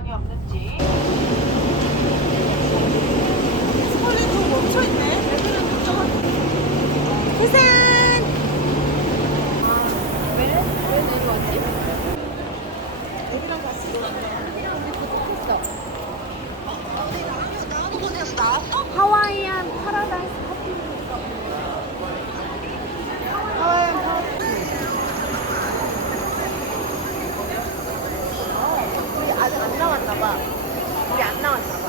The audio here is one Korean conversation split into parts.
공간이 없는지. 스컬렛도 멈춰있네. 애들은 걱정하고. 부산! 왜 내려왔지? 애들랑 같이 놀았네. 나가는 곳에서 나왔어? 하와이안 파라다이스 커피. 하와이안 파라다이스. 우리 아직 안 나왔나봐. 우리 안 나왔나봐.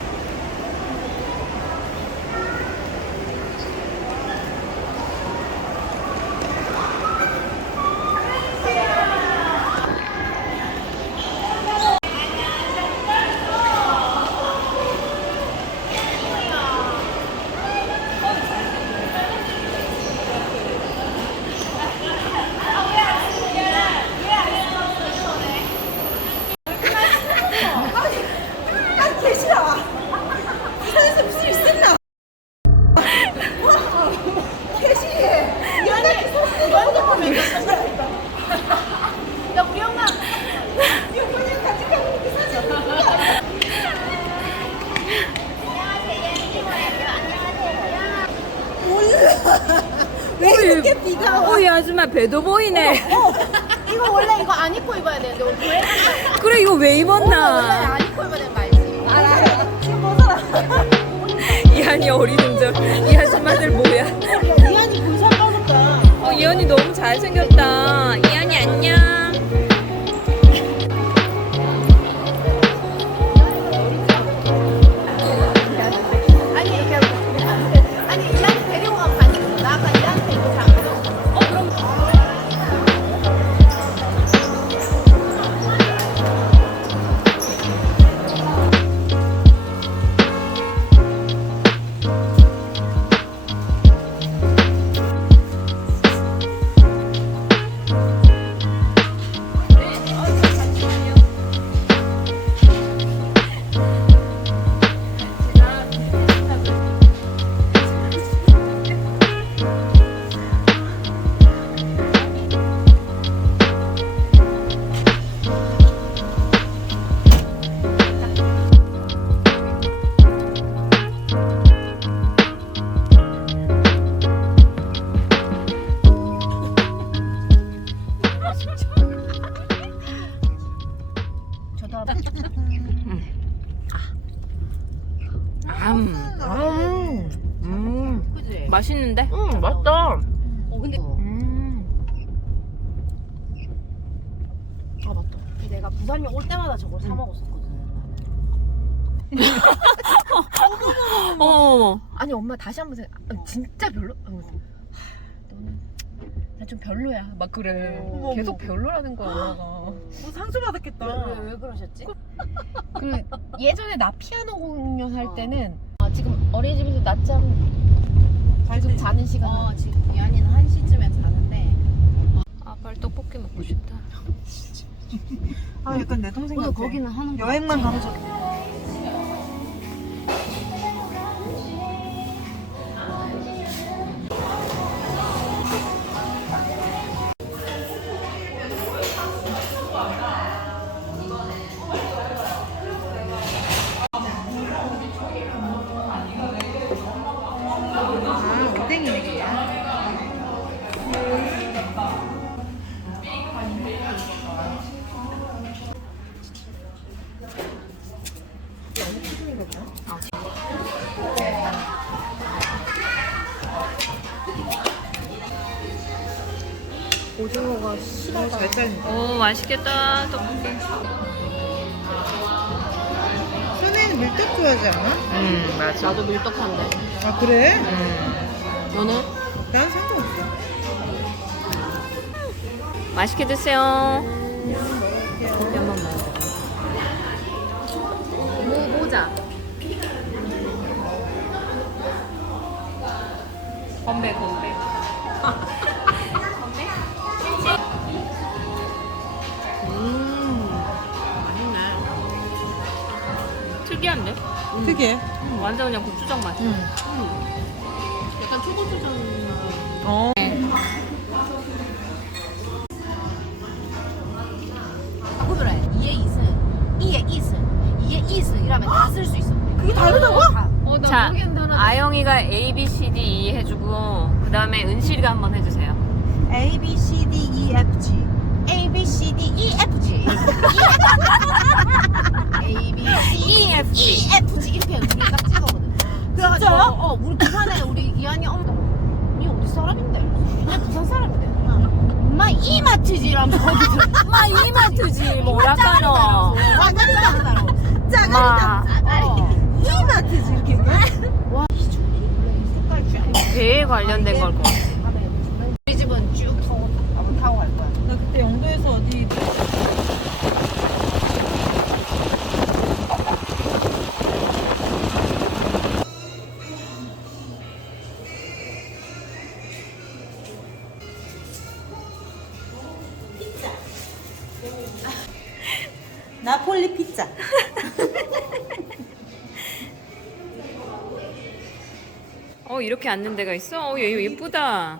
야, 우리 엄마. 왜 이렇게 비가 와? 어이 아줌마 배도 보이네. 이거 원래 이거 안 입고 입어야 되는데 오늘 왜? 그래 이거 왜 원래 입었나? 안 입고 입어야 되는 거 알지? 알아. 지금 벗어라. 이한이 어리둥절. 이 아줌마들 뭐야? 이한이 불산 빠졌다. 이한이 너무 잘생겼다. 이한이 안녕. 아니 이렇게 아니 이한테 데리고 가면 가지. 나 아까 이한테 이거 다 그럼. 그럼. 그지? 맛있는데? 맞다. 근데 아 맞다. 내가 부산에 올 때마다 저걸 사 먹었었거든. 어. 아니 엄마 다시 한번 진짜 별로. 너는 나 좀 별로야. 막 그래. 어머, 계속 어머. 별로라는 거야. 엄마가. 상처 받았겠다. 왜 그러셨지? 그 예전에 나 피아노 공연 할 때는 지금 어린이집에서 낮잠 계속 자는 시간. 지금 이한이는 1시쯤에 자는데 아 빨리 떡볶이 먹고 싶다. 아 약간 내 동생 오늘 같아. 거기는 하는 거. 여행만 가면 좋겠다. 오징어가 실하다. 잘 잘린다. 오 맛있겠다 떡볶이. 순이는 밀떡 좋아하지 않아? 맞아. 나도 밀떡한데. 아 그래? 너는? 난 상관없어. 맛있게 드세요. 고기 한번 먹어. 무 보자. 건배 건배. 특이한데? 특이해. 완전 그냥 고추장 맛. 약간 초고추장. 어. 구별해. 이의 이승, 이의 이승, 다음에 다 쓸 수 있어. 그게 다르다고? 나 자, 모르겠는 단어. 아영이가 A, B, C, D, E 해주고 그 다음에 은실이가 한번 해주세요. A B C D E F G. A B C D E F G. A B C E, F, G. E F G 이렇게 우리 딱 찍어거든. 그래가지고 우리 부산에 우리 이한이 니 어디 사람인데? 내 부산 사람인데. 엄마 이마트지 이러면서 거기서 마 이마트지 뭐라카노. 완전히 다르다고. 마 이마트지 이렇게. 와, 색깔 쫙. 배에 관련된 걸 거. 우리 집은 쭉 타고 갈 거야. 나 그때 영도에서 어디 나폴리 피자. 이렇게 앉는 데가 있어? 얘 예쁘다.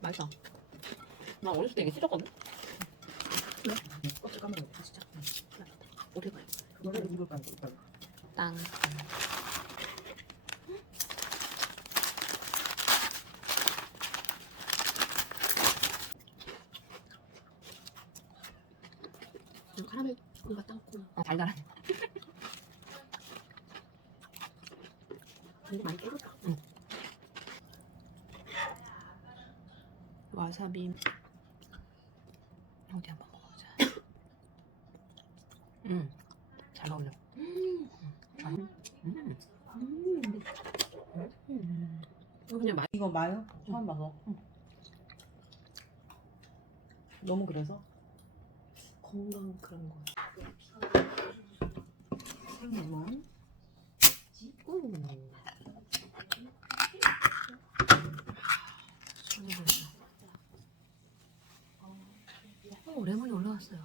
맛있어. 나 어렸을 때 이게 싫었거든. 땅. 카라멜 이거 땅콩. 달달한. 이거 많이 깨졌다. 와사비. 어디 한번 먹어보자. 잘 어울려. 그냥 맛. 이거 마요? 처음 봐서. 너무 그래서? 건강 그런 거. 생레몬. 레몬이 올라왔어요.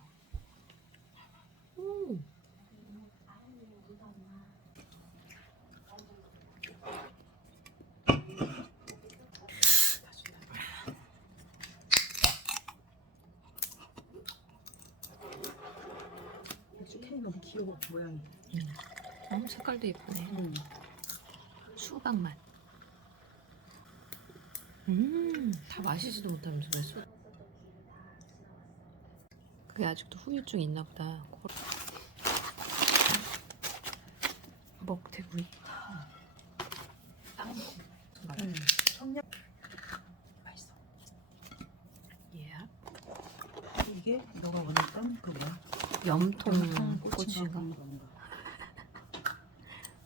캔이 너무 귀여워 모양이. 색깔도 예쁘네. 수박 맛. 다 마시지도 못하면서 왜 수? 그게 아직도 후유증이 있나 보다. 먹태구이. 청량. 맛있어. 예. 이게 너가 원했던 그 뭐야? 염통 꼬치가. 꼬치가.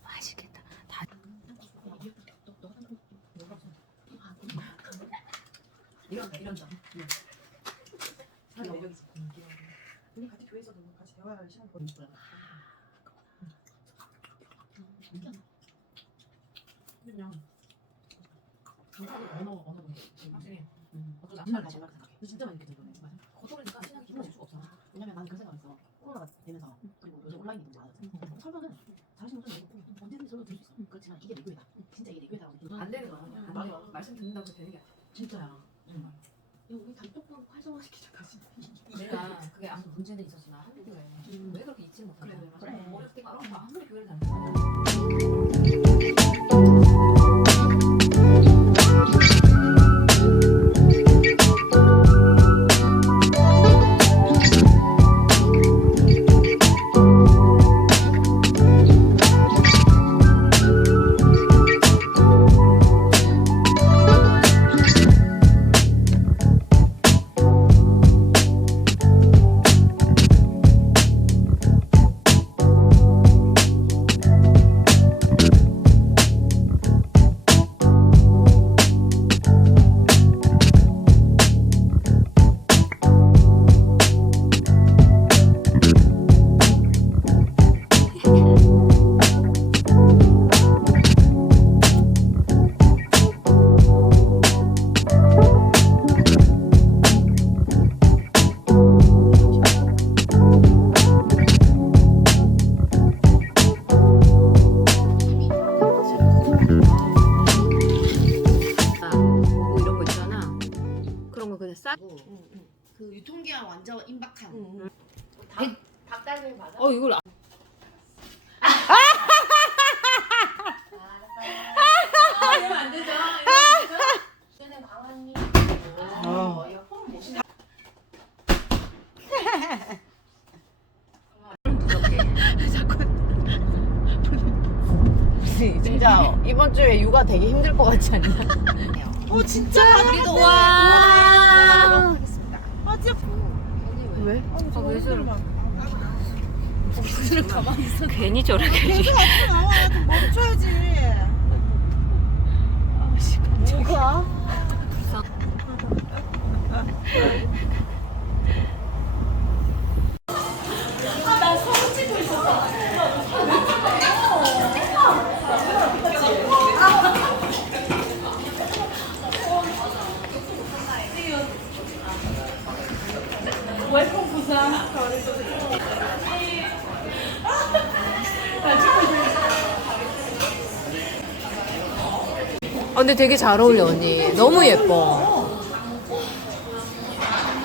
맛있겠다. 다. 이런 점. 같이 교회에서도 같이 대화할 시간 보는 거야. 그냥 언어 확실히 어쩌다 신학을 가지고 생각해. 진짜 많이 느껴져 이거는. 맞아. 고통을니까 신학이 기분을 줄 수가 없어. 왜냐면 난 그런 생각했어. 코로나가 되면서 그리고 요즘 온라인이 너무 많아서 설교는 잘하시는 분들 있고 언제든지 저도 들을 수 있어. 그렇지만 이게 내교회다. 진짜 이게 내교회다라고 안 되는 거야. 맞아. 말씀 듣는다고 되는 게 아니야. 진짜야. 정말. 이거 우리 단톡방 활성화시키자 다시. 내가 그게 아무 문제는 있었지만 한국 교회 왜 그렇게 잊지 못하냐. 그래. 어렸을 때 아무리 교회를 다녔어. 뭐 이런 거 있잖아. 그런 거 그냥 싸. 그 유통기한 완전 임박한. 닭다리 맞아? 이걸 이러면 안 되죠. 진짜 이번 주에 육아 되게 힘들 것 같지 않냐? 진짜? 우리도 와. 하겠습니다. 아 진짜. 왜? 왜 저래? 무슨 가만히 있어? 괜히 저렇게. 계속 앞으로 나와. 좀 멈춰야지. 뭐가? 근데 되게 잘 어울려 언니. 너무 예뻐.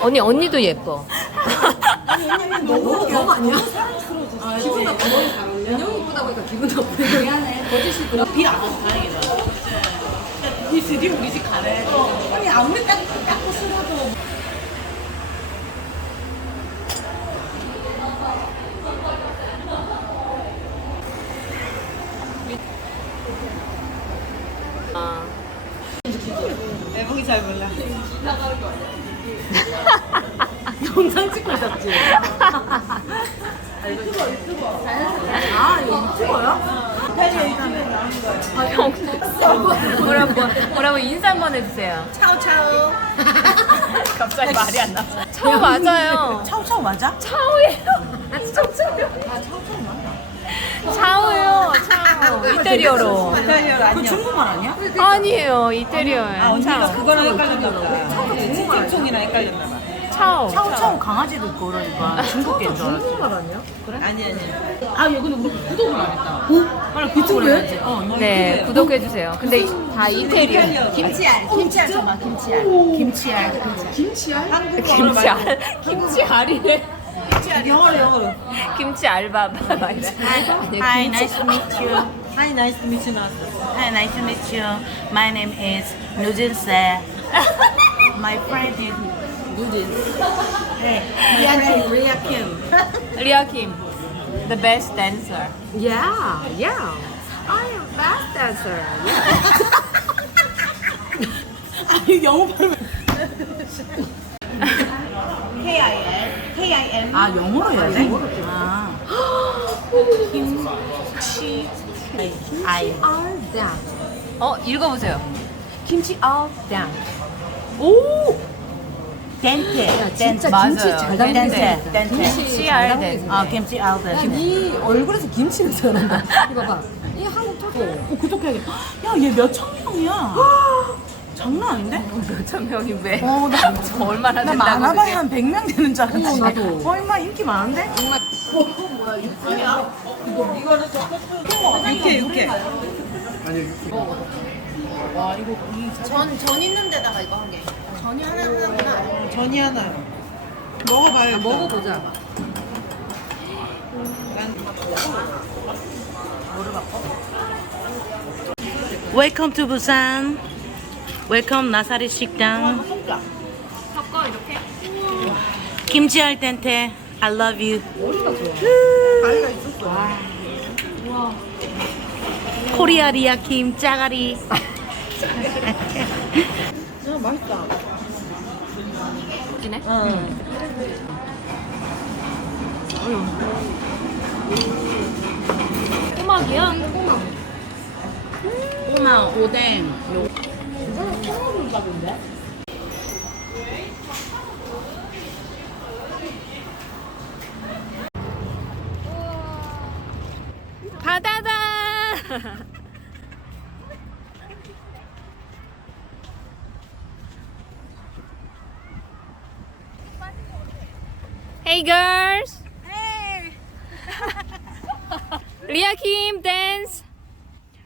언니도 예뻐. 너무 아니야? 기분 나쁘. 인형 이쁘다 보니까 기분 나쁘네. 미안해. 거짓이 그럼. 비안 와서 다행이다. 이 드디어 우리 집 가네. 아니 아무리 닦고 쓰러도. 아. 애봉이 잘 몰라. 영상 찍고 있었지. 유튜버. 아 이거 유튜버야? 뭐라고 인사 한번 해주세요. 차오차오. 갑자기 말이 안 나서. 차오 맞아요. 차오차오 맞아? 차오예요. 차오예요. 차오요. 차오. 이태리어로. 이탈리아로 아니야. 그 중국말 아니야? 아니에요. 이태리어예요. 아 언니가 차오. 그거랑 헷갈렸나 보다. 칭칭송이랑 헷갈렸나 봐. 차오. 차오차오 강아지도 있고 그러니까 중국계인 줄 알았어. 중국말 아니야? 아니. 아 여기는 우리 구독을 안 했다. 빨리 구독을 해야지. 너 네, 유튜브에. 구독해주세요. 근데 다 이태리어. 김치알 줘봐 김치알. 김치알. 김치알이래. 영어로. 김치 알밥. Hi, nice to meet you. Hi, nice to meet you. 나왔어. Hi, nice to meet you. My name is Nujin Se. My friend is Nujin. Hey, my friend Ria Kim. 리아 킴. The best dancer. Yeah, yeah. I am best dancer. 아니 영어 발음. K-I-N. 아 영어로 해야 돼? 아. I. All that. 읽어보세요. 김치 all that. 오! 덴테. 진짜 맞아요. 김치 잘 담그네. 덴테. 김치 잘 담그네. 김치 알덴테. 네 얼굴에서 김치 냄새가 난다. 이거 봐. 이 한국 타고. 구독해야겠다. 야, 얘 몇천 명이야. 장난 아닌데? 몇천 명이 왜? 나 얼마나 된다고 많아봐야 그게? 한 100명 되는 줄 알았지. 나도. 임마 인기 많은데? 이렇게. 전 있는 데다가 이거 한 개. 전이 하나구나. 전이 하나요. 먹어봐요. 먹어보자. Welcome to Busan. Welcome 나사리 식당. 섞어 이렇게? 김치 알덴테. I love you. 코리아 리아킴 짜가리. 기네? 꼬막이야? 꼬마 오뎅. 바다다! Hey girls! Hey! Ria Kim dance!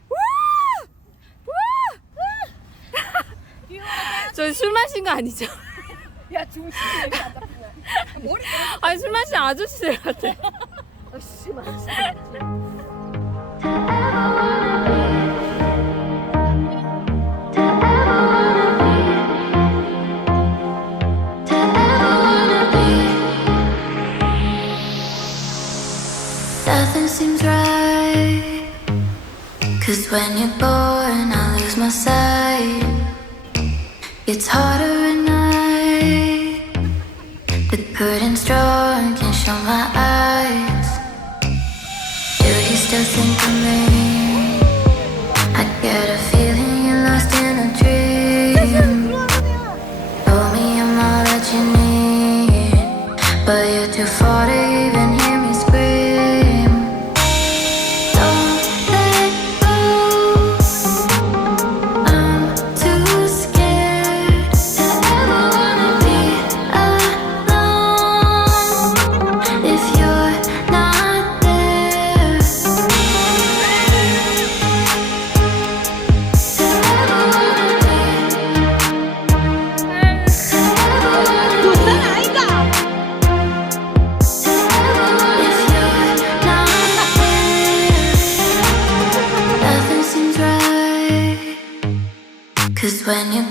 Woo! Woo! 저 술 마신 거 아니죠? 야 중심이 여기 안 잡히네. 머리 아니 술 마신 아저씨들 같아. Nothing seems right. 'Cause when you're born, I lose my sight. It's harder at night. The curtain's drawn, can't show my eyes. Do you still think of me? I get a feeling you're lost in a dream. Told me I'm all that you need, but you're too far to even hear me scream. Don't let go. I'm too scared to ever wanna be alone if you're not there. To ever wanna be. If you're not there, nothing seems right. 'Cause when you're